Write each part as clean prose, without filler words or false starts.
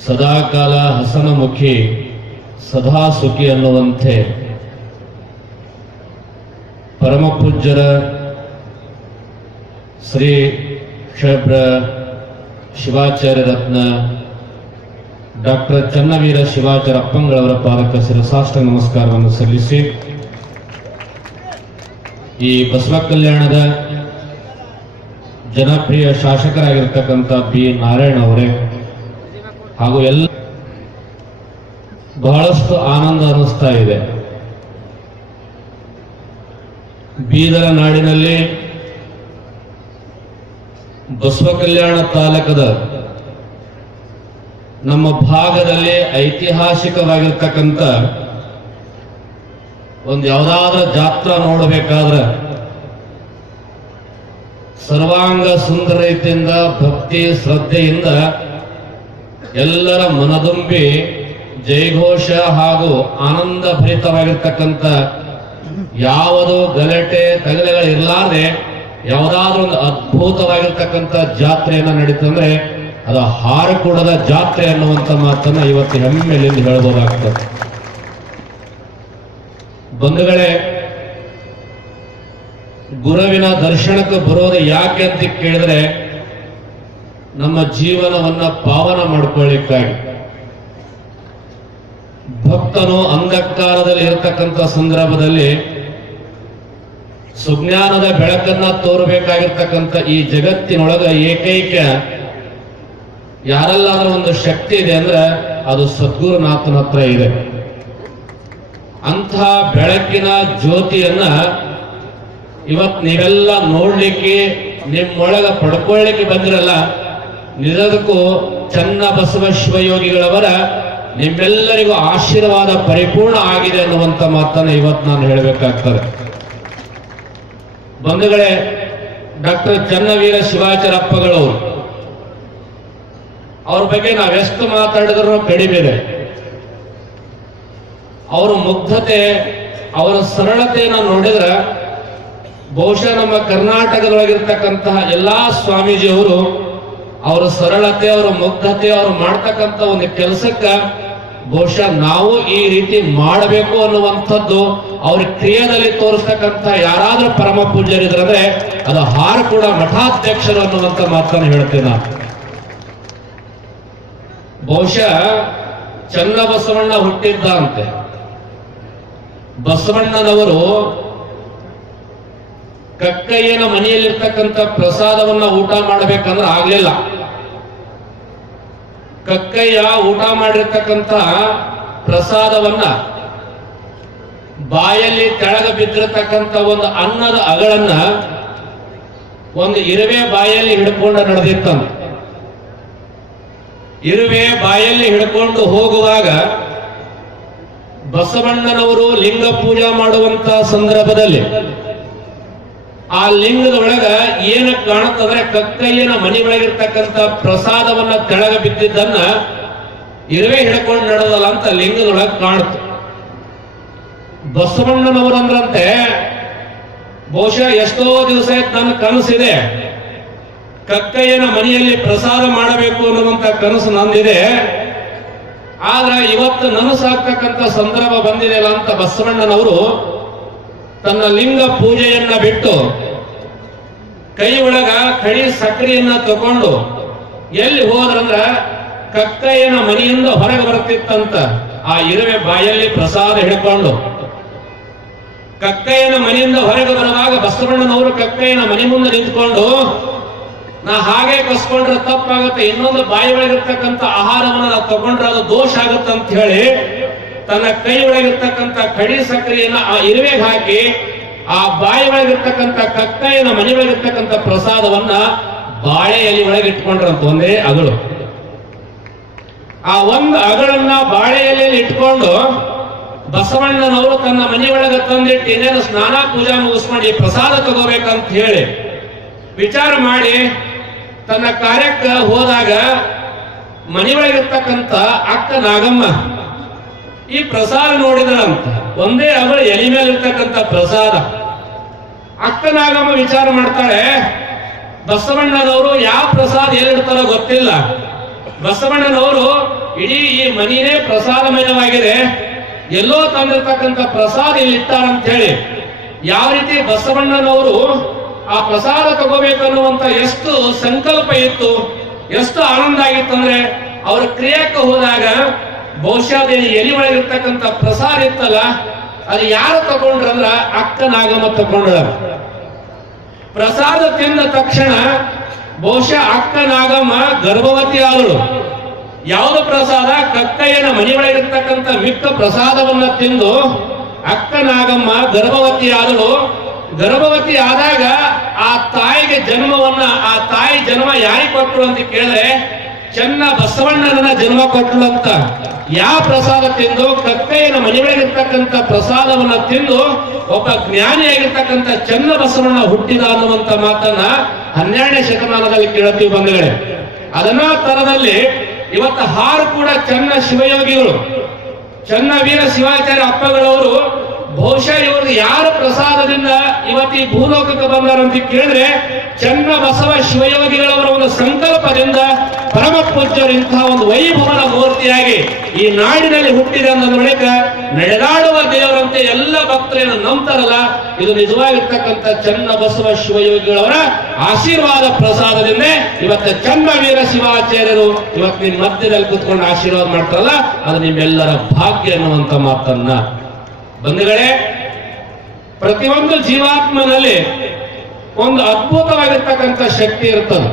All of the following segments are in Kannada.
ಸದಾಕಾಲ ಹಸನಮುಖಿ ಸದಾ ಸುಖಿ ಅನ್ನುವಂತೆ ಪರಮಪೂಜ್ಯರ ಶ್ರೀ ಕ್ಷೇತ್ರ ಶಿವಾಚಾರ್ಯ ರತ್ನ ಡಾಕ್ಟರ್ ಚನ್ನವೀರ ಶಿವಾಚಾರ್ಯ ಅಪ್ಪಂಗಳವರ ಪಾದಕ ಶಿರಸಾಷ್ಟಾಂಗ ನಮಸ್ಕಾರವನ್ನು ಸಲ್ಲಿಸಿ, ಈ ಬಸವ ಕಲ್ಯಾಣದ ಜನಪ್ರಿಯ ಶಾಸಕರಾಗಿರ್ತಕ್ಕಂಥ ಬಿ ನಾರಾಯಣ ಅವರೇ ಹಾಗೂ ಎಲ್ಲ ಬಹಳಷ್ಟು ಆನಂದ ಅನ್ನಿಸ್ತಾ ಇದೆ. ಬೀದರ ನಾಡಿನಲ್ಲಿ ಬಸವ ಕಲ್ಯಾಣ ತಾಲೂಕದ ನಮ್ಮ ಭಾಗದಲ್ಲಿ ಐತಿಹಾಸಿಕವಾಗಿರ್ತಕ್ಕಂಥ ಒಂದು ಯಾವುದಾದ್ರೂ ಜಾತ್ರಾ ನೋಡಬೇಕಾದ್ರೆ ಸರ್ವಾಂಗ ಸುಂದರ ರೀತಿಯಿಂದ ಭಕ್ತಿ ಶ್ರದ್ಧೆಯಿಂದ ಎಲ್ಲರ ಮನದುಂಬಿ ಜಯಘೋಷ ಹಾಗೂ ಆನಂದ ಭರಿತವಾಗಿರ್ತಕ್ಕಂಥ ಯಾವುದೋ ಗಲಾಟೆ ತಗಲೆಗಳು ಇರಲಾರ್ದೆ ಯಾವುದಾದ್ರೂ ಒಂದು ಅದ್ಭುತವಾಗಿರ್ತಕ್ಕಂಥ ಜಾತ್ರೆಯನ್ನ ನಡೀತಂದ್ರೆ ಅದು ಹಾರಕೂಡದ ಜಾತ್ರೆ ಅನ್ನುವಂಥ ಮಾತನ್ನ ಇವತ್ತು ಹೆಮ್ಮೆಲಿಂದ ಹೇಳಬಹುದಾಗ್ತದೆ. ಬಂಧುಗಳೇ, ಗುರುವಿನ ದರ್ಶನಕ್ಕೆ ಬರೋದು ಯಾಕೆ ಅಂತ ಕೇಳಿದ್ರೆ ನಮ್ಮ ಜೀವನವನ್ನ ಪಾವನ ಮಾಡಿಕೊಳ್ಳಿಕ್ಕಾಗಿ. ಭಕ್ತನು ಅಂಧಕಾರದಲ್ಲಿ ಇರತಕ್ಕಂಥ ಸಂದರ್ಭದಲ್ಲಿ ಸುಜ್ಞಾನದ ಬೆಳಕನ್ನ ತೋರಬೇಕಾಗಿರ್ತಕ್ಕಂಥ ಈ ಜಗತ್ತಿನೊಳಗ ಏಕೈಕ ಯಾರಲ್ಲಾದ್ರೂ ಒಂದು ಶಕ್ತಿ ಇದೆ ಅಂದ್ರೆ ಅದು ಸದ್ಗುರುನಾಥನ ಹತ್ರ ಇದೆ. ಅಂಥ ಬೆಳಕಿನ ಜ್ಯೋತಿಯನ್ನ ಇವತ್ ನೀವೆಲ್ಲ ನೋಡ್ಲಿಕ್ಕೆ ನಿಮ್ಮೊಳಗ ಪಡ್ಕೊಳ್ಳಿಕ್ಕೆ ಬಂದಿರಲ್ಲ, ನಿಜಕ್ಕೂ ಚನ್ನ ಬಸವ ಶಿವಯೋಗಿಗಳವರ ನಿಮ್ಮೆಲ್ಲರಿಗೂ ಆಶೀರ್ವಾದ ಪರಿಪೂರ್ಣ ಆಗಿದೆ ಅನ್ನುವಂಥ ಮಾತನ್ನ ಇವತ್ತು ನಾನು ಹೇಳಬೇಕಾಗ್ತದೆ. ಬಂಧುಗಳೇ, ಡಾಕ್ಟರ್ ಚನ್ನವೀರ ಶಿವಾಚಾರ್ಯ ಅಪ್ಪಗಳವರು ಅವ್ರ ಬಗ್ಗೆ ನಾವೆಷ್ಟು ಮಾತಾಡಿದ್ರು ಕಡಿಮೆ ಇದೆ. ಅವರ ಮುಗ್ಧತೆ, ಅವರ ಸರಳತೆಯನ್ನು ನೋಡಿದ್ರೆ ಬಹುಶಃ ನಮ್ಮ ಕರ್ನಾಟಕದೊಳಗಿರ್ತಕ್ಕಂತಹ ಎಲ್ಲಾ ಸ್ವಾಮೀಜಿಯವರು ಅವರ ಸರಳತೆ, ಅವರ ಮುಗ್ಧತೆ, ಅವರು ಮಾಡ್ತಕ್ಕಂಥ ಒಂದು ಕೆಲಸಕ್ಕ ಬಹುಶಃ ನಾವು ಈ ರೀತಿ ಮಾಡಬೇಕು ಅನ್ನುವಂಥದ್ದು ಅವ್ರ ಕ್ರಿಯೆಯಲ್ಲಿ ತೋರಿಸ್ತಕ್ಕಂಥ ಯಾರಾದ್ರೂ ಪರಮ ಪೂಜ್ಯರಿದ್ರಂದ್ರೆ ಅದು ಹಾರಕೂಡ ಮಠಾಧ್ಯಕ್ಷರು ಅನ್ನುವಂಥ ಮಾತನ್ನು ಹೇಳ್ತೇನೆ ನಾನು. ಬಹುಶಃ ಚನ್ನಬಸವಣ್ಣ ಹುಟ್ಟಿದ್ದ ಅಂತೆ. ಬಸವಣ್ಣನವರು ಕಕ್ಕಯ್ಯನ ಮನೆಯಲ್ಲಿರ್ತಕ್ಕಂಥ ಪ್ರಸಾದವನ್ನ ಊಟ ಮಾಡಬೇಕಂದ್ರೆ ಆಗ್ಲಿಲ್ಲ. ಕಕ್ಕಯ್ಯ ಊಟ ಮಾಡಿರ್ತಕ್ಕಂಥ ಪ್ರಸಾದವನ್ನ ಬಾಯಲ್ಲಿ ಕೆಳಗ ಬಿದ್ದಿರತಕ್ಕಂಥ ಒಂದು ಅನ್ನದ ಅಗಳನ್ನ ಒಂದು ಇರುವೆ ಬಾಯಲ್ಲಿ ಹಿಡ್ಕೊಂಡು ನಡೆದಿತ್ತಂತ. ಇರುವೆ ಬಾಯಲ್ಲಿ ಹಿಡ್ಕೊಂಡು ಹೋಗುವಾಗ ಬಸವಣ್ಣನವರು ಲಿಂಗ ಪೂಜಾ ಮಾಡುವಂತ ಸಂದರ್ಭದಲ್ಲಿ ಆ ಲಿಂಗದ ಒಳಗ ಏನ ಕಾಣುತ್ತಂದ್ರೆ ಕಕ್ಕಯ್ಯನ ಮನೆ ಒಳಗಿರ್ತಕ್ಕಂಥ ಪ್ರಸಾದವನ್ನ ಕೆಳಗ ಬಿದ್ದಿದ್ದನ್ನ ಇರುವೆ ಹಿಡ್ಕೊಂಡು ನಡೆದಲ್ಲ ಅಂತ ಲಿಂಗದೊಳಗ ಕಾಣುತ್ತೆ. ಬಸವಣ್ಣನವರಂದ್ರಂತೆ ಬಹುಶಃ ಎಷ್ಟೋ ದಿವಸ ನನ್ನ ಕನಸಿದೆ, ಕಕ್ಕಯ್ಯನ ಮನೆಯಲ್ಲಿ ಪ್ರಸಾದ ಮಾಡಬೇಕು ಅನ್ನುವಂತ ಕನಸು ನಂದಿದೆ. ಆದ್ರೆ ಇವತ್ತು ನನಸಾಗ್ತಕ್ಕಂಥ ಸಂದರ್ಭ ಬಂದಿದೆಯಲ್ಲ ಅಂತ ಬಸವಣ್ಣನವರು ತನ್ನ ಲಿಂಗ ಪೂಜೆಯನ್ನ ಬಿಟ್ಟು ಕೈ ಒಳಗ ಕಡಿ ಸಕ್ಕರೆಯನ್ನ ತಗೊಂಡು ಎಲ್ಲಿ ಹೋದ್ರಂದ್ರ ಕಕ್ಕಯ್ಯನ ಮನೆಯಿಂದ ಹೊರಗೆ ಬರ್ತಿತ್ತಂತ. ಆ ಇರುವೆ ಬಾಯಲ್ಲಿ ಪ್ರಸಾದ ಹಿಡ್ಕೊಂಡು ಕಕ್ಕಯ್ಯನ ಮನೆಯಿಂದ ಹೊರಗೆ ಬರುವಾಗ ಬಸವಣ್ಣನವರು ಕಕ್ಕಯ್ಯನ ಮನೆ ಮುಂದೆ ನಿಂತ್ಕೊಂಡು, ನಾ ಹಾಗೆ ಕಸ್ಕೊಂಡ್ರೆ ತಪ್ಪಾಗುತ್ತೆ, ಇನ್ನೊಂದು ಬಾಯಿ ಒಳಗಿರ್ತಕ್ಕಂಥ ಆಹಾರವನ್ನ ನಾವು ತಗೊಂಡ್ರೆ ಅದು ದೋಷ ಆಗುತ್ತೆ ಅಂತ ಹೇಳಿ ತನ್ನ ಕೈ ಒಳಗಿರ್ತಕ್ಕಂಥ ಕಡಿ ಸಕ್ಕರೆಯನ್ನ ಆ ಇರುವೆಗೆ ಹಾಕಿ ಆ ಬಾಯಿ ಒಳಗಿರ್ತಕ್ಕಂಥ ಕಕ್ಕಯ್ಯನ ಮನೆ ಒಳಗಿರ್ತಕ್ಕಂಥ ಪ್ರಸಾದವನ್ನ ಬಾಳೆ ಎಲೆ ಒಳಗೆ ಇಟ್ಕೊಂಡ್ರಂತ ಒಂದೇ ಅಗಳು. ಆ ಒಂದು ಅಗಳನ್ನ ಬಾಳೆ ಎಲೆಯಲ್ಲಿ ಇಟ್ಕೊಂಡು ಬಸವಣ್ಣನವರು ತನ್ನ ಮನೆ ಒಳಗೆ ತಂದಿಟ್ಟು ಇನ್ನೇನು ಸ್ನಾನ ಪೂಜಾ ಮುಗಿಸ್ಕೊಂಡು ಈ ಪ್ರಸಾದ ತಗೋಬೇಕಂತ ಹೇಳಿ ವಿಚಾರ ಮಾಡಿ ತನ್ನ ಕಾರ್ಯಕ್ಕೆ ಹೋದಾಗ ಮನೆಯೊಳಗಿರ್ತಕ್ಕಂಥ ಅಕ್ಕ ನಾಗಮ್ಮ ಈ ಪ್ರಸಾದ ನೋಡಿದಳಂತ. ಒಂದೇ ಅವಳ ಎಲೆ ಮೇಲೆ ಇರ್ತಕ್ಕಂಥ ಪ್ರಸಾದ. ಅಕ್ಕ ನಾಗಮ್ಮ ವಿಚಾರ ಮಾಡ್ತಾಳೆ, ಬಸವಣ್ಣನವರು ಯಾವ ಪ್ರಸಾದ ಎಲ್ಲಿಡ್ತಾರೋ ಗೊತ್ತಿಲ್ಲ, ಬಸವಣ್ಣನವರು ಇಡೀ ಈ ಮನಿನೇ ಪ್ರಸಾದಮಯವಾಗಿದೆ, ಎಲ್ಲೋ ತಂದಿರ್ತಕ್ಕಂಥ ಪ್ರಸಾದ ಇಲ್ಲಿ ಇಟ್ಟಾರಂತ ಹೇಳಿ ಯಾವ ರೀತಿ ಬಸವಣ್ಣನವರು ಆ ಪ್ರಸಾದ ತಗೋಬೇಕನ್ನುವಂತ ಎಷ್ಟು ಸಂಕಲ್ಪ ಇತ್ತು, ಎಷ್ಟು ಆನಂದ ಆಗಿತ್ತು ಅಂದ್ರೆ ಅವ್ರ ಕ್ರಿಯಕ್ಕೆ ಹೋದಾಗ ಬಹುಶಃ ಎಲಿ ಒಳಗಿರ್ತಕ್ಕಂಥ ಪ್ರಸಾದ ಇತ್ತಲ್ಲ ಅದು ಯಾರು ತಗೊಂಡ್ರಂದ್ರ ಅಕ್ಕ ನಾಗಮ್ಮ ತಗೊಂಡ್ರ. ಪ್ರಸಾದ ತಿಂದ ತಕ್ಷಣ ಬಹುಶಃ ಅಕ್ಕ ನಾಗಮ್ಮ ಗರ್ಭವತಿ ಆದಳು. ಯಾವುದು ಪ್ರಸಾದ? ಕಕ್ಕಯ್ಯನ ಮನೆ ಒಳಗಿರ್ತಕ್ಕಂಥ ಮಿಕ್ಕ ಪ್ರಸಾದವನ್ನ ತಿಂದು ಅಕ್ಕ ನಾಗಮ್ಮ ಗರ್ಭವತಿ ಆದಳು. ಗರ್ಭವತಿ ಆದಾಗ ಆ ತಾಯಿಗೆ ಜನ್ಮವನ್ನ, ಆ ತಾಯಿ ಜನ್ಮ ಯಾರಿಗೆ ಕೊಟ್ಟರು ಅಂತ ಕೇಳಿದ್ರೆ ಚೆನ್ನ ಬಸವಣ್ಣನ ಜನ್ಮ ಕೊಟ್ಟಳು ಅಂತ. ಯಾವ ಪ್ರಸಾದ ತಿಂದು? ಕಕ್ಕಯ್ಯನ ಮನೆಯೊಳಗಿರ್ತಕ್ಕಂಥ ಪ್ರಸಾದವನ್ನ ತಿಂದು ಒಬ್ಬ ಜ್ಞಾನಿಯಾಗಿರ್ತಕ್ಕಂಥ ಚೆನ್ನ ಬಸವಣ್ಣ ಹುಟ್ಟಿದ ಅನ್ನುವಂತ ಮಾತನ್ನ 12ನೇ ಶತಮಾನದಲ್ಲಿ ಕೇಳುತ್ತೀವಿ ಬಂಧುಗಳೇ. ಅದನ್ನ ತರದಲ್ಲಿ ಇವತ್ತು ಹಾರು ಕೂಡ ಚೆನ್ನ ಶಿವಯೋಗಿಗಳು, ಚೆನ್ನ ವೀರ ಶಿವಾಚಾರ್ಯ ಅಪ್ಪಗಳವರು ಬಹುಶಃ ಇವರು ಯಾರ ಪ್ರಸಾದದಿಂದ ಇವತ್ತು ಈ ಭೂಲೋಕಕ್ಕೆ ಬಂದಾರಂತ ಕೇಳಿದ್ರೆ ಚೆನ್ನ ಬಸವ ಶಿವಯೋಗಿಗಳವರ ಒಂದು ಸಂಕಲ್ಪದಿಂದ ಪರಮ ಪೂಜ್ಯರು ಇಂತಹ ಒಂದು ವೈಭವನ ಮೂರ್ತಿಯಾಗಿ ಈ ನಾಡಿನಲ್ಲಿ ಹುಟ್ಟಿದೆ ಅನ್ನೋದ್ರ ಬಳಿಕ ನಡೆದಾಡುವ ದೇವರಂತೆ ಎಲ್ಲ ಭಕ್ತರೇನು ನಂಬ್ತಾರಲ್ಲ, ಇದು ನಿಜವಾಗಿರ್ತಕ್ಕಂಥ ಚೆನ್ನ ಬಸವ ಶಿವಯೋಗಿಗಳವರ ಆಶೀರ್ವಾದ ಪ್ರಸಾದದಿಂದ ಇವತ್ತು ಚೆನ್ನ ವೀರ ಶಿವಾಚಾರ್ಯರು ಇವತ್ತು ನಿಮ್ಮ ಮಧ್ಯದಲ್ಲಿ ಕೂತ್ಕೊಂಡು ಆಶೀರ್ವಾದ ಮಾಡ್ತಾರಲ್ಲ, ಅದು ನಿಮ್ಮೆಲ್ಲರ ಭಾಗ್ಯ ಅನ್ನುವಂತ ಮಾತನ್ನ ಬಂಧುಗಳೇ. ಪ್ರತಿಯೊಂದು ಜೀವಾತ್ಮನಲ್ಲಿ ಒಂದು ಅದ್ಭುತವಾಗಿರ್ತಕ್ಕಂಥ ಶಕ್ತಿ ಇರ್ತದೆ.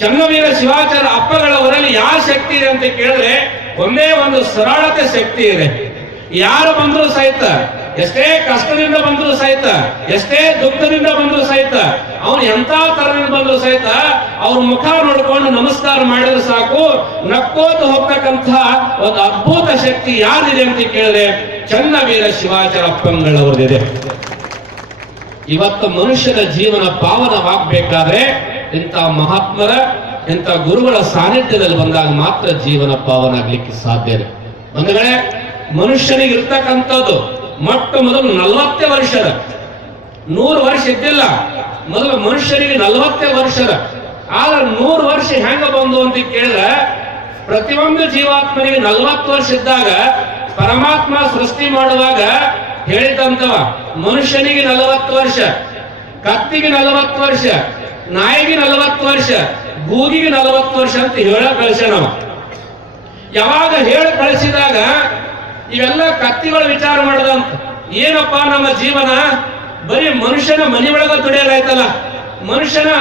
ಚೆನ್ನವೀರ ಶಿವಾಚಾರ್ಯ ಅಪ್ಪಗಳವರಲ್ಲಿ ಯಾವ ಶಕ್ತಿ ಇದೆ ಅಂತ ಕೇಳಿದ್ರೆ ಒಂದೇ ಒಂದು ಸರಳತೆ ಶಕ್ತಿ ಇದೆ. ಯಾರು ಬಂದರೂ ಸಹಿತ, ಎಷ್ಟೇ ಕಷ್ಟದಿಂದ ಬಂದರೂ ಸಹಿತ, ಎಷ್ಟೇ ದುಃಖದಿಂದ ಬಂದರೂ ಸಹಿತ, ಅವನು ಎಂತ ತರದಿಂದ ಬಂದರೂ ಸಹಿತ ಅವ್ರ ಮುಖ ನೋಡ್ಕೊಂಡು ನಮಸ್ಕಾರ ಮಾಡಿದ್ರೆ ಸಾಕು ನಕ್ಕೋತು ಹೋಗ್ತಕ್ಕಂಥ ಒಂದು ಅದ್ಭುತ ಶಕ್ತಿ ಯಾರಿದೆ ಅಂತ ಕೇಳಿದ್ರೆ ಚೆನ್ನವೀರ ಶಿವಾಚಾರ್ಯ ಅಪ್ಪಂಗಳವರದಿದೆ. ಇವತ್ತು ಮನುಷ್ಯನ ಜೀವನ ಪಾವನವಾಗಬೇಕಾದ್ರೆ ಇಂಥ ಮಹಾತ್ಮರ, ಇಂಥ ಗುರುಗಳ ಸಾನ್ನಿಧ್ಯದಲ್ಲಿ ಬಂದಾಗ ಮಾತ್ರ ಜೀವನ ಪಾವನ ಆಗ್ಲಿಕ್ಕೆ ಸಾಧ್ಯ ಇದೆ. ಬಂಧುಗಳೇ, ಮನುಷ್ಯನಿಗೆ ಇರ್ತಕ್ಕಂಥದ್ದು ಮೊಟ್ಟ ಮೊದಲು 40 ವರ್ಷದ, 100 ವರ್ಷ ಇದ್ದಿಲ್ಲ. ಮೊದಲು ಮನುಷ್ಯನಿಗೆ 40 ವರ್ಷದ, ಆದ್ರೆ 100 ವರ್ಷ ಹೆಂಗ ಬಂದು ಅಂತ ಕೇಳಿದ್ರೆ ಪ್ರತಿಯೊಂದು ಜೀವಾತ್ಮನಿಗೆ 40 ವರ್ಷ ಇದ್ದಾಗ ಪರಮಾತ್ಮ ಸೃಷ್ಟಿ ಮಾಡುವಾಗ ಹೇಳಿದಂತವ ಮನುಷ್ಯನಿಗೆ 40 ವರ್ಷ, ಕತ್ತಿಗೆ 40 ವರ್ಷ, ನಾಯಿಗೆ 40 ವರ್ಷ, ಗೂಗಿಗೆ 40 ವರ್ಷ ಅಂತ ಹೇಳ ಕಳಿಸ್ಯಾನವ. ಯಾವಾಗ ಹೇಳಿ ಕಳಿಸಿದಾಗ ಇವೆಲ್ಲ ಕತ್ತಿಗಳು ವಿಚಾರ ಮಾಡದಂತ, ಏನಪ್ಪ ನಮ್ಮ ಜೀವನ ಬರೀ ಮನುಷ್ಯನ ಮನೆ ಒಳಗ ದುಡಿಯೋದಾಯ್ತಲ್ಲ, ಮನುಷ್ಯನ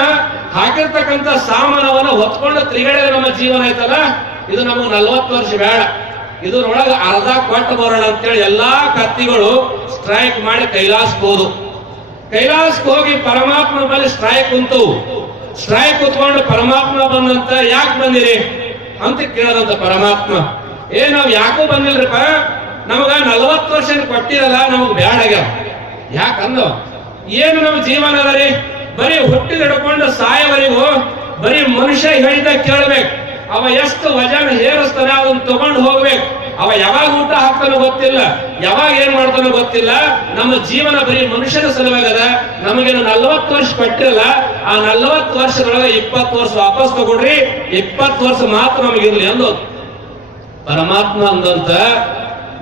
ಹಾಕಿರ್ತಕ್ಕಂಥ ಸಾಮಾನವನ್ನ ಹೊತ್ಕೊಂಡು ತಿರುಗಾಡಿದ ನಮ್ಮ ಜೀವನ ಆಯ್ತಲ್ಲ, ಇದು ನಮಗೆ 40 ವರ್ಷ ಬೇಡ, ಇದರೊಳಗೆ ಅರ್ಧ ಕೊಟ್ಟು ಬರೋಣ ಅಂತೇಳಿ ಎಲ್ಲಾ ಕತ್ತಿಗಳು ಸ್ಟ್ರೈಕ್ ಮಾಡಿ ಕೈಲಾಸಕ್ಕೆ ಹೋದು. ಕೈಲಾಸಕ್ಕೆ ಹೋಗಿ ಪರಮಾತ್ಮ ಬಳಿ ಸ್ಟ್ರೈಕ್ ಕುಂತು, ಸ್ಟ್ರೈಕ್ ಕುತ್ಕೊಂಡು ಪರಮಾತ್ಮ ಬಂದಂತ ಯಾಕೆ ಬಂದಿರಿ ಅಂತ ಕೇಳದಂತ ಪರಮಾತ್ಮ. ನಾವ್ ಯಾಕೋ ಬಂದಿಲ್ರಿಪ್ಪ, ನಮಗ 40 ವರ್ಷ ಕೊಟ್ಟಿರಲ್ಲ, ನಮಗ್ ಬ್ಯಾಡ ಆಗ್ಯಾವ. ಯಾಕಂದ ಏನು ನಮ್ಮ ಜೀವನ ಅದರಿ, ಬರೀ ಹುಟ್ಟಿದ ಹಿಡ್ಕೊಂಡು ಸಾಯವರೆಗೂ ಬರೀ ಮನುಷ್ಯ ಹೇಳಿದ ಕೇಳ್ಬೇಕು, ಅವ ಎಷ್ಟು ವಜನ ಹೇರಿಸ್ತಾನೆ ಅದನ್ನ ತಗೊಂಡು ಹೋಗ್ಬೇಕು, ಅವ ಯಾವಾಗ ಊಟ ಹಾಕ್ತಾನೋ ಗೊತ್ತಿಲ್ಲ, ಯಾವಾಗ ಏನ್ ಮಾಡ್ತಾನೋ ಗೊತ್ತಿಲ್ಲ. ನಮ್ಮ ಜೀವನ ಬರೀ ಮನುಷ್ಯನ ಸಲುವಾಗದ. ನಮಗೇನು 40 ವರ್ಷ ಕೊಟ್ಟಿರಲ್ಲ, ಆ 40 ವರ್ಷದೊಳಗೆ 20 ವರ್ಷ ವಾಪಸ್ ತಗೊಳ್ರಿ, 20 ವರ್ಷ ಮಾತ್ರ ನಮಗಿರ್ಲಿ ಅಂದು ಪರಮಾತ್ಮ ಅಂದಂತ.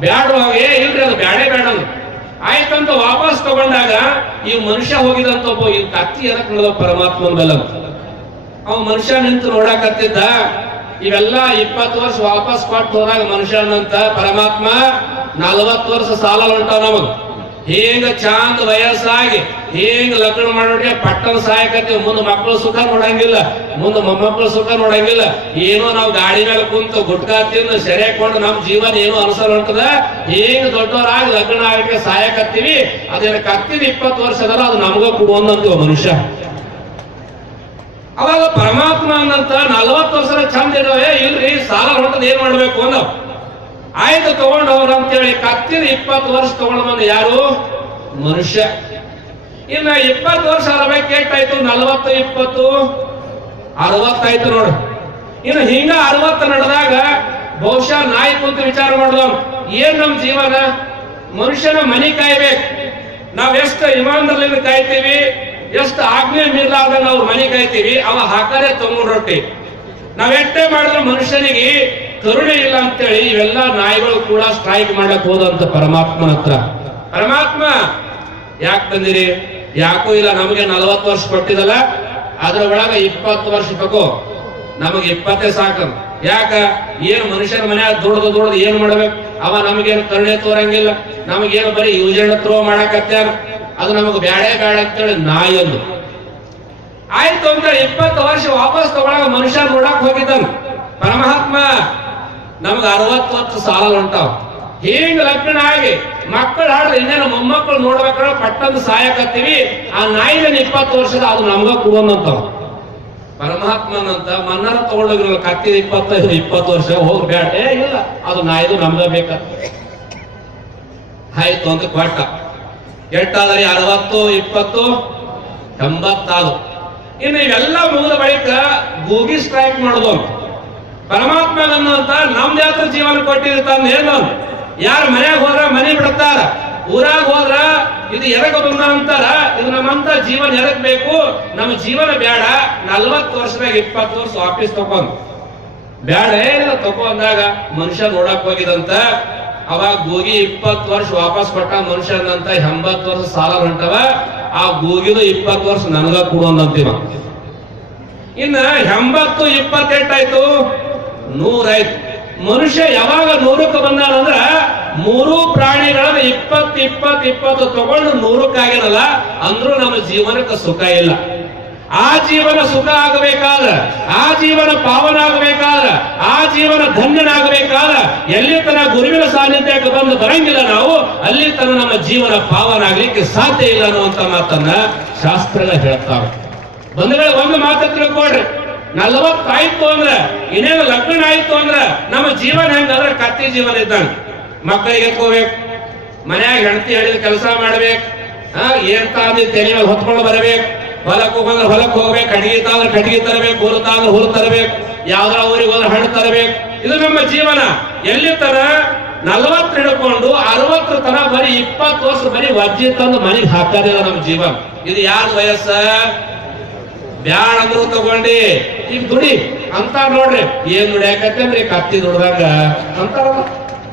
ಬ್ಯಾಡವಾಗೆ ಇಲ್ರಿ, ಅದು ಬ್ಯಾಡೇ ಬೇಡ ಆಯ್ತಂತ ವಾಪಸ್ ತಗೊಂಡಾಗ ಈ ಮನುಷ್ಯ ಹೋಗಿದಂತ ಒಬ್ಬ ಈ ಕತ್ತಿ ಏನಕ್ಕೆ ನೋಡ ಪರಮಾತ್ಮನ ಬೆಲ್ಲ, ಅವ ಮನುಷ್ಯ ನಿಂತು ನೋಡಾಕತ್ತಿದ್ದ. ಇವೆಲ್ಲ 20 ವರ್ಷ ವಾಪಸ್ ಕೊಟ್ಟು ಹೋದಾಗ ಮನುಷ್ಯನಂತ ಪರಮಾತ್ಮ 40 ವರ್ಷ ಸಾಲ ಉಂಟಾವ ನಮಗ್, ಹಿಂಗ ಚಾಂದ್ ವಯಸ್ಸಾಗಿ ಹಿಂಗ ಲಗ್ನ ಮಾಡೋಕೆ ಪಟ್ಟಣ ಸಹಾಯಕತ್ತೀವಿ. ಮುಂದೆ ಮಕ್ಕಳು ಸುಖ ನೋಡಂಗಿಲ್ಲ, ಮುಂದೆ ಮೊಮ್ಮಕ್ಕಳು ಸುಖ ನೋಡಂಗಿಲ್ಲ. ಏನೋ ನಾವು ಗಾಡಿ ಮೇಲೆ ಕುಂತು ಗುಟ್ಕಾ ತಿಂದು ಸೆರೆಕೊಂಡು ನಮ್ ಜೀವನ ಏನೋ ಅನುಸರ ಹೊಂಟದ. ಹಿಂಗ ದೊಡ್ಡವರಾಗಿ ಲಗ್ನ ಆಗಕ್ಕೆ ಸಹಾಯಕತ್ತೀವಿ. ಅದೇನ ಕತ್ತಿದ 20 ವರ್ಷ ಅದಲ್ಲ, ಅದು ನಮಗ ಕೊಡುವಂತೀವ ಮನುಷ್ಯ. ಅವಾಗ ಪರಮಾತ್ಮ ಅಂದಂತ 40 ವರ್ಷ ಚಂದ ಇದಾವೆ, ಇಲ್ರಿ ಸಾಲ ಹೊಂಟದ ಏನ್ ಮಾಡ್ಬೇಕು ಅಂದ. ಆಯ್ತು ತಗೊಂಡವ್ರ ಅಂತೇಳಿ ಕತ್ತಿದ 20 ವರ್ಷ ತಗೊಂಡು ಬಂದ ಯಾರು? ಮನುಷ್ಯ. ಇನ್ನ 20 ವರ್ಷ ಅರಬೇಕು ಎಷ್ಟಾಯ್ತು? 40 20 60 ಆಯ್ತು ನೋಡು. ಇನ್ನು ಹಿಂಗ 60 ನಡೆದಾಗ ಬಹುಶಃ ನಾಯಿ ಕುಂತು ವಿಚಾರ ಮಾಡುವ, ಏನ್ ನಮ್ ಜೀವನ? ಮನುಷ್ಯನ ಮನಿ ಕಾಯ್ಬೇಕು. ನಾವ್ ಎಷ್ಟು ಇಮಾನ್ದಲ್ಲಿ ಕಾಯ್ತೀವಿ, ಎಷ್ಟು ಆಜ್ಞೆ ಮೀರ್ಲಾರ್ದ ನಾವು ಮನಿ ಕಾಯ್ತೀವಿ. ಅವ ಹಾಕರೆ ತೊಗೊಂಡ್ ರೊಟ್ಟಿ, ನಾವೆಷ್ಟೇ ಮಾಡಿದ್ರೆ ಮನುಷ್ಯನಿಗೆ ಕರುಣೆ ಇಲ್ಲ ಅಂತೇಳಿ ಇವೆಲ್ಲ ನಾಯಿಗಳು ಕೂಡ ಸ್ಟ್ರೈಕ್ ಮಾಡಕ್ ಹೋದಂತ ಪರಮಾತ್ಮನ ಹತ್ರ. ಪರಮಾತ್ಮ ಯಾಕೆ ಬಂದಿರಿ? ಯಾಕೂ ಇಲ್ಲ, ನಮಗೆ 40 ವರ್ಷ ಕೊಟ್ಟಿದಲ್ಲ, ಅದ್ರ ಒಳಗ 20 ವರ್ಷ ತಗೋ, ನಮಗೆ 20 ಸಾಕು. ಯಾಕ? ಏನು ಮನುಷ್ಯನ ಮನ್ಯಾಗ ದುಡ್ದು ಏನ್ ಮಾಡ್ಬೇಕು? ಅವ ನಮಗೇನು ಕರುಣೆ ತೋರಂಗಿಲ್ಲ, ನಮಗೇನು ಬರೀ ಯೂಸ್ ಥ್ರೋ ಮಾಡಕತ್ಯಾರ, ಅದು ನಮಗ್ ಬ್ಯಾಡೇ ಬ್ಯಾಡ ಅಂತೇಳಿ ನಾಯಿ ಅಂದು. ಆಯ್ತು ಅಂತ 20 ವರ್ಷ ವಾಪಸ್ ತಗೊಳಗ ಮನುಷ್ಯ ನೋಡಕ್ ಹೋಗಿದ್ದಾನ. ಪರಮಾತ್ಮ ನಮ್ಗೆ 60 ವರ್ಷ ಸಾಲ ಹೊಂಟಾವ, ಹಿಂಗ ಲಗ್ನ ಆಗಿ ಮಕ್ಕಳು ಹಾಡ್ರೆ ಇನ್ನೇನು ಮೊಮ್ಮಕ್ಕಳು ನೋಡ್ಬೇಕಾದ್ರೆ ಪಟ್ಟಂದು ಸಾಯಕತ್ತೀವಿ, ಆ ನಾಯಿನ 20 ವರ್ಷದ ಅದು ನಮ್ಗ ಕೊಡೋಣಂತಾವ. ಪರಮಾತ್ಮನಂತ ಮನ್ನಾರ ತಗೊಂಡೋಗಿರಲ್ಲ, ಕತ್ತಿದ 25-20 ವರ್ಷ ಹೋಗಿ ಬ್ಯಾಡ, ಇಲ್ಲ ಅದು ನಾಯಿದು ನಮ್ಗ ಬೇಕ. ಆಯ್ತು ಅಂತ ಕೊಟ್ಟ. ಎಷ್ಟಾದ್ರಿ? 60, 20, 80 ಇನ್ನು ಇವೆಲ್ಲ ಮುಗಿದ ಬಳಿಕ ಗೂಗಿ ಸ್ಟ್ರೈಕ್ ಮಾಡುದು. ಪರಮಾತ್ಮನಂತ ನಮ್ ಜಾತ್ರ ಜೀವನ ಕೊಟ್ಟಿರ್ತಾನ. ಏನು? ಯಾರು ಮನ್ಯಾಗ ಹೋದ್ರ ಮನೆ ಬಿಡ್ತಾರ, ಊರಾಗ ಹೋದ್ರ ಇದು ಎದಕ್ ಬಂದ ಅಂತಾರ, ಇದು ನಮ್ಮಂತ ಜೀವನ ಎದಕ್ ಬೇಕು? ನಮ್ಮ ಜೀವನ ಬೇಡ. 40 ವರ್ಷದಾಗ 20 ವರ್ಷ ವಾಪಸ್ ತಕೊಂಡ್ ಬ್ಯಾಡ ತಕೊ ಅಂದಾಗ ಮನುಷ್ಯ ನೋಡಕ್ ಹೋಗಿದಂತ. ಅವಾಗ ಗೂಗಿ 20 ವರ್ಷ ವಾಪಸ್ ಕೊಟ್ಟ ಮನುಷ್ಯನಂತ 80 ವರ್ಷ ಸಾಲ ಹೊಂಟವ. ಆ ಗೂಗಿದು 20 ವರ್ಷ ನನಗ ಕೊಡುವಂತೀವ. ಇನ್ನ 80, 20 ಎಷ್ಟಾಯ್ತು? 100 ಆಯ್ತು. ಮನುಷ್ಯ ಯಾವಾಗ 100ಕ್ಕೆ ಬಂದಾನಂದ್ರ ಮೂರೂ ಪ್ರಾಣಿಗಳನ್ನ 20 ತಗೊಂಡು 100ಕ್ಕಾಗ್ಯಾನಲ್ಲ ಅಂದ್ರೂ ನಮ್ಮ ಜೀವನಕ್ಕೆ ಸುಖ ಇಲ್ಲ. ಆ ಜೀವನ ಸುಖ ಆಗಬೇಕಾದ್ರ, ಆ ಜೀವನ ಪಾವನ ಆಗಬೇಕಾದ್ರ, ಆ ಜೀವನ ಧನ್ಯನಾಗಬೇಕಾದ್ರ ಎಲ್ಲಿ ತನ ಗುರುವಿನ ಸಾನ್ನಿಧ್ಯಕ್ಕೆ ಬಂದು ಬರಂಗಿಲ್ಲ ನಾವು, ಅಲ್ಲಿ ತನ ನಮ್ಮ ಜೀವನ ಪಾವನ ಆಗ್ಲಿಕ್ಕೆ ಸಾಧ್ಯ ಇಲ್ಲ ಅನ್ನುವಂತ ಮಾತನ್ನ ಶಾಸ್ತ್ರಗಳು ಹೇಳ್ತಾವೆ. ಬಂಧುಗಳ ಒಂದು ಮಾತು ತಿಳ್ಕೊಡ್ರಿ, 40 ಆಯ್ತು ಅಂದ್ರ, ಇನ್ನೇನು ಲಗ್ನ ಆಯ್ತು ಅಂದ್ರ ನಮ್ಮ ಜೀವನ ಹೆಂಗಂದ್ರೆ ಕತ್ತಿ ಜೀವನ ಇದ್ದಂಗ. ಮಕ್ಕಳಿಗೆ ಎತ್ಕೋಬೇಕು, ಮನ್ಯಾಗ ಹೆಂಡತಿ ಹೇಳಿದ ಕೆಲಸ ಮಾಡ್ಬೇಕು, ಏನ್ ತಾಂದಿ ತೆನೆ ಹೊತ್ಕೊಂಡು ಬರಬೇಕು, ಹೊಲಕ್ಕೆ ಹೋಗಂದ್ರೆ ಹೊಲಕ್ಕೆ ಹೋಗ್ಬೇಕು, ಕಟ್ಟಿಗೆ ತಾಂದ್ರೆ ಕಟ್ಟಿಗೆ ತರಬೇಕು, ಹುರು ತಾಂದ್ರೆ ಹುರು ತರಬೇಕು, ಯಾವ್ದಾರ ಊರಿಗೆ ಹೋದ್ರೆ ಹಣ್ಣು ತರಬೇಕು. ಇದು ನಮ್ಮ ಜೀವನ. ಎಲ್ಲಿ ತರ 40 ಹಿಡ್ಕೊಂಡು 60 ತನ ಬರೀ 20 ವರ್ಷ ಬರೀ ವಜ್ಜಿ ತಂದು ಮನೆಗೆ ಹಾಕೋದಿಲ್ಲ ನಮ್ಮ ಜೀವನ. ಇದು ಯಾರ ವಯಸ್ಸ? ಬ್ಯಾಡ ಅಂದ್ರು ತಗೊಂಡಿ ಈಗ ದುಡಿ ಅಂತ ನೋಡ್ರಿ. ಏನ್ ದುಡಿಯಾಕತ್ತೇನ್ರಿ? ಕತ್ತಿ ದುಡ್ದಾಗ ಅಂತಾರಲ್ಲ,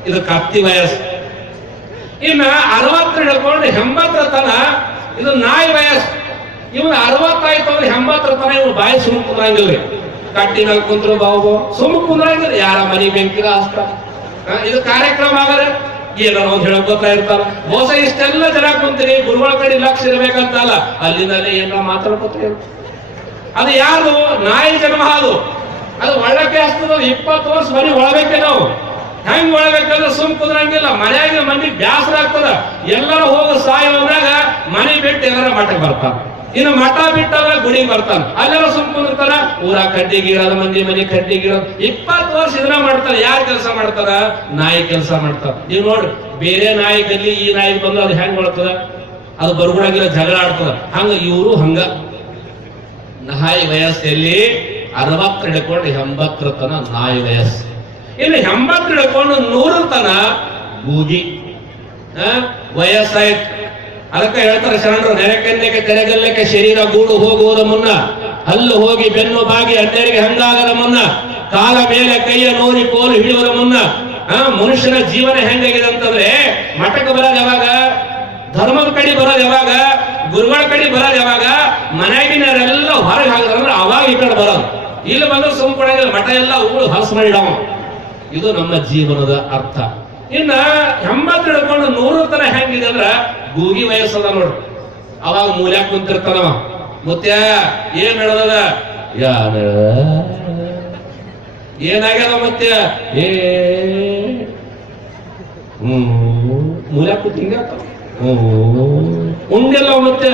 ಇದು ಕತ್ತಿ ವಯಸ್ಸು. ಇನ್ನ 60 ಹಿಡ್ಕೊಂಡು 80 ತನ ಇದು ನಾಯಿ ವಯಸ್ಸು. ಇವನು 60 ಆಯ್ತು ಅಂದ್ರೆ 80 ತನ ಇವ್ನು ಬಾಯಿ ಸುಮ್ ಕುಂದ್ರಂಗಿಲ್ರಿ. ಕಟ್ಟಿ ಮೇಲೆ ಕುಂದ್ರು ಬಾವು ಸುಮ್ ಕುಂದ್ರಂಗಿಲ್ಲ, ಯಾರ ಮನಿ ಬೆಂಕಿಲ್ಲ ಅಷ್ಟ. ಇದು ಕಾರ್ಯಕ್ರಮ ಆಗರೆ ಏನೋ ಒಂದು ಹೇಳಕ್ ಗೊತ್ತಾ ಇರ್ತಾರ. ಮೋಸ ಇಷ್ಟೆಲ್ಲ ಜನ ಕುಂತೀರಿ, ಗುರುಗಳ ಕಡೆ ಲಕ್ಷ ಇರ್ಬೇಕಂತಲ್ಲ, ಅಲ್ಲಿಂದಲೇ ಏನಾರ ಮಾತಾಡ್ಕೊತೀರಿ. ಅದು ಯಾರು? ನಾಯಿ ಜನ್ಮ. ಅದು ಒಳ್ಳಕ್ಕೆ ಹಸ್ತದ. 20 ವರ್ಷ ಮನೆ ಒಳಬೇಕೆ ನಾವು. ಹೆಂಗ್ ಒಳಬೇಕಂದ್ರೆ ಸುಮ್ ಕುದ್ರಂಗಿಲ್ಲ. ಮನೆಯಾಗ ಮಂದಿ ಬ್ಯಾಸರ ಆಗ್ತದ. ಎಲ್ಲರ ಹೋಗಿ ಸಾಯೋದಾಗ ಮನೆ ಬಿಟ್ಟು ಎಲ್ಲರ ಮಠಕ್ಕೆ ಬರ್ತಾನ. ಇನ್ನು ಮಠ ಬಿಟ್ಟಾಗ ಗುಡಿಗೆ ಬರ್ತಾನ, ಅಲ್ಲೆಲ್ಲ ಸುಮ್ ಕುಂದಿರ್ತಾನ. ಊರ ಕಡ್ಡಿ ಗೀಳದ ಮಂದಿ ಮನೆ ಕಡ್ಡಿ ಗೀಳೋದು. 20 ವರ್ಷ ಇದನ್ನ ಮಾಡ್ತಾರ. ಯಾರು ಕೆಲಸ ಮಾಡ್ತಾರ? ನಾಯಿ ಕೆಲಸ ಮಾಡ್ತಾರ. ನೀವು ನೋಡ್ರಿ, ಬೇರೆ ನಾಯಿ ಗಲ್ಲಿ ಈ ನಾಯಿ ಬಂದು ಅದು ಹೆಂಗ್ ಮಾಡ್ತದ? ಅದು ಬರ್ಗುಡಾಗಿಲ್ಲ, ಜಗಳ ಆಡ್ತದ. ಹಂಗ ಇವರು ಹಂಗ. ನಾಯಿ ವಯಸ್ಸಲ್ಲಿ 60 ಹಿಡ್ಕೊಂಡು 80 ತನ ನಾಯಿ ವಯಸ್ಸು. ಇನ್ನು 80 ಹಿಡ್ಕೊಂಡು 100 ತನ ಗೂಗಿ ವಯಸ್ಸಾಯ್ತು. ಅದಕ್ಕೆ ಹೇಳ್ತಾರೆ ಶರಣರು, ನೆರೆಕನ್ನೆಗೆ ತೆರೆಗಲ್ಲಕ್ಕೆ ಶರೀರ ಗೂಡು ಹೋಗುವುದ ಮುನ್ನ, ಹಲ್ಲು ಹೋಗಿ ಬೆನ್ನು ಬಾಗಿ ಅನ್ಯರಿಗೆ ಹಂಗಾಗದ ಮುನ್ನ, ಕಾಲ ಮೇಲೆ ಕೈಯ ನೋರಿ ಕೋಲು ಹಿಡಿಯುವುದ ಮುನ್ನ. ಮನುಷ್ಯನ ಜೀವನ ಹೆಂಗಾಗಿದೆ ಅಂತಂದ್ರೆ, ಮಠಕ್ಕೆ ಬರೋದು ಯಾವಾಗ? ಧರ್ಮದ ಕಡೆ ಬರೋದು ಯಾವಾಗ? ಗುರುಗಳ ಕಡೆ ಬರೋದು ಯಾವಾಗ? ಮನೆಗಿನವರೆಲ್ಲ ಹೊರಗೆ ಹಾಕಿದ್ರೆ ಅವಾಗ ಈ ಕಡೆ ಬರೋದು. ಇಲ್ಲಿ ಬಂದ್ರೆ ಸುಮ್ ಕೊಡಂಗಿಲ್ಲ, ಮಠ ಎಲ್ಲ ಊರು ಹಲಸು ಮಾಡಿಡವ. ಇದು ನಮ್ಮ ಜೀವನದ ಅರ್ಥ. ಇನ್ನ 80 ಹಿಡ್ಕೊಂಡು 100 ತನ ಹೆಂಗಿದೆ ಅಂದ್ರ ಗೂಗಿ ವಯಸ್ಸದ ನೋಡ್ರಿ. ಅವಾಗ ಮೂಲ್ಯಾಗ ಕುಂತಿರ್ತಾನವ. ಮುತ್ಯ ಏನ್ ನಡೆದದ? ಏನಾಗ್ಯದ ಮುತ್ಯ? ಮೂಲ್ಯಾಗ ಕೂತ್ ಹಿಂಗ ಉಂಡಿಲ್ಲ ಮತ್ತೆ.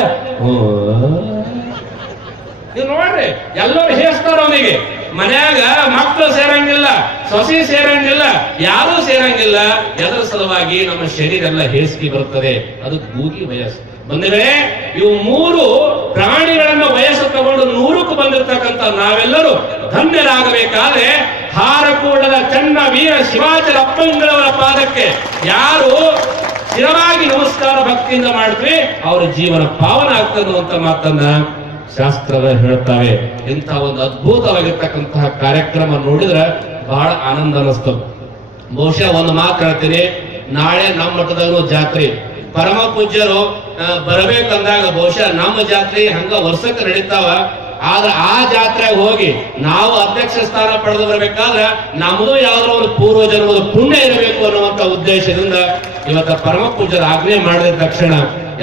ನೀವು ನೋಡ್ರಿ, ಎಲ್ಲರೂ ಹೇಸ್ತಾರ ಅವನಿಗೆ. ಮನ್ಯಾಗ ಮಕ್ಕಳು ಸೇರಂಗಿಲ್ಲ, ಸೊಸಿ ಸೇರಂಗಿಲ್ಲ, ಯಾರೂ ಸೇರಂಗಿಲ್ಲ. ಎದರ ಸಲುವಾಗಿ? ನಮ್ಮ ಶರೀರ ಎಲ್ಲ ಹೇಸಿಗೆ ಬರುತ್ತದೆ. ಅದು ಗೂಗಿ ವಯಸ್ಸು. ಬಂದರೆ ಇವು 3 ಪ್ರಾಣಿಗಳನ್ನ ವಯಸ್ಸು ತಗೊಂಡು 100ಕ್ಕೆ ಬಂದಿರತಕ್ಕಂಥ ನಾವೆಲ್ಲರೂ ಧನ್ಯರಾಗಬೇಕಾದ್ರೆ ಹಾರಕೂಡದ ಚನ್ನ ವೀರ ಶಿವಾಜರ ಅಪ್ಪಂಗಳವರ ಪಾದಕ್ಕೆ ಯಾರು ಸ್ಥಿರವಾಗಿ ನಮಸ್ಕಾರ ಭಕ್ತಿಯಿಂದ ಮಾಡ್ತೀವಿ, ಅವರ ಜೀವನ ಪಾವನ ಆಗ್ತದೆ ಅಂತ ಮಾತನ್ನ ಶಾಸ್ತ್ರಗಳು ಹೇಳ್ತಾವೆ. ಇಂಥ ಒಂದು ಅದ್ಭುತವಾಗಿರ್ತಕ್ಕಂತಹ ಕಾರ್ಯಕ್ರಮ ನೋಡಿದ್ರೆ ಬಹಳ ಆನಂದ ಅನಿಸ್ತದೆ. ಬಹುಶಃ ಒಂದು ಮಾತು ಹೇಳ್ತೀನಿ, ನಾಳೆ ನಮ್ಮ ಮಠದಾಗೂ ಜಾತ್ರೆ, ಪರಮ ಪೂಜ್ಯರು ಬರಬೇಕಂದಾಗ ಬಹುಶಃ ನಮ್ಮ ಜಾತ್ರೆ ಹಂಗ ವರ್ಷಕ್ಕೆ ನಡೀತಾವ. ಆದ್ರೆ ಆ ಜಾತ್ರೆಗೆ ಹೋಗಿ ನಾವು ಅಧ್ಯಕ್ಷ ಸ್ಥಾನ ಪಡೆದು ಬರ್ಬೇಕಾದ್ರೆ ನಮ್ಮದು ಯಾವ್ದೋ ಒಂದು ಪೂರ್ವ ಜನ್ಮದ ಪುಣ್ಯ ಇರಬೇಕು ಅನ್ನುವಂತ ಉದ್ದೇಶದಿಂದ ಇವತ್ತ ಪರಮ ಪೂಜ್ಯರ ಆಜ್ಞೆ ಮಾಡಿದ ತಕ್ಷಣ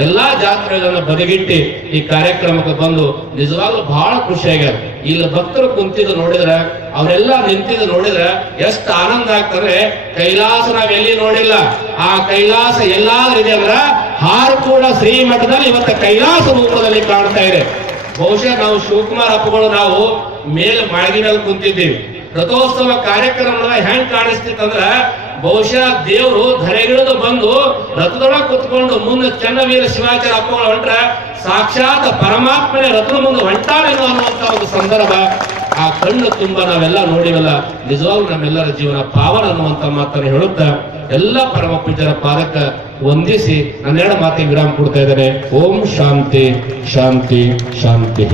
ಎಲ್ಲಾ ಜಾತ್ರೆಗಳನ್ನ ಬದಿಗಿಟ್ಟಿ ಈ ಕಾರ್ಯಕ್ರಮಕ್ಕೆ ಬಂದು ನಿಜವಾಗ್ಲೂ ಬಹಳ ಖುಷಿ ಆಗ್ಯಾರ. ಇಲ್ಲಿ ಭಕ್ತರು ಕುಂತಿದ್ದು ನೋಡಿದ್ರೆ, ಅವರೆಲ್ಲ ನಿಂತಿದ್ದು ನೋಡಿದ್ರೆ ಎಷ್ಟು ಆನಂದ ಆಗ್ತದೆ. ಕೈಲಾಸ ನಾವೆಲ್ಲಿ ನೋಡಿಲ್ಲ, ಆ ಕೈಲಾಸ ಎಲ್ಲಾದ್ರೂ ಇದೆ ಅಂದ್ರ ಹಾರ್ಕೋಡ ಶ್ರೀಮಠದಲ್ಲಿ ಇವತ್ತ ಕೈಲಾಸ ರೂಪದಲ್ಲಿ ಕಾಣ್ತಾ ಇದೆ. ಬಹುಶಃ ನಾವು ಶಿವಕುಮಾರ್ ಅಪ್ಪಗಳು ನಾವು ಮೇಲೆ ಮಾಳಿಗೆ ಮೇಲೆ ಕುಂತಿದ್ದೀವಿ. ರಥೋತ್ಸವ ಕಾರ್ಯಕ್ರಮ ಹೆಂಗ್ ಕಾಣಿಸ್ತಿತ್ತಂದ್ರ ಬಹುಶಃ ದೇವರು ಧರೆಗಿಳಿದು ಬಂದು ರಥದೊಳಗೆ ಕುತ್ಕೊಂಡು ಮುಂದೆ ಚನ್ನವೀರ ಶಿವಾಚಾರ್ಯ ಅಪ್ಪಗಳು ಹೊಂಟ್ರ ಸಾಕ್ಷಾತ್ ಪರಮಾತ್ಮನೇ ರಥದ ಮುಂದೆ ಹೊಂಟಾರೇನೋ ಅನ್ನುವಂತ ಒಂದು ಸಂದರ್ಭ ಆ ಕಣ್ಣು ತುಂಬ ನಾವೆಲ್ಲ ನೋಡಿವಲ್ಲ. ನಿಜವಾಗ್ಲೂ ನಮ್ಮೆಲ್ಲರ ಜೀವನ ಪಾವನ ಅನ್ನುವಂತ ಮಾತನ್ನು ಹೇಳುತ್ತಾ ಎಲ್ಲ ಪರಮ ಪೂಜ್ಯರ ಪಾದಕ್ಕೆ ವಂದಿಸಿ ನನ್ನೆರಡು ಮಾತಿಗೆ ವಿರಾಮ ಕೊಡ್ತಾ ಇದ್ದೇನೆ. ಓಂ ಶಾಂತಿ ಶಾಂತಿ ಶಾಂತಿ.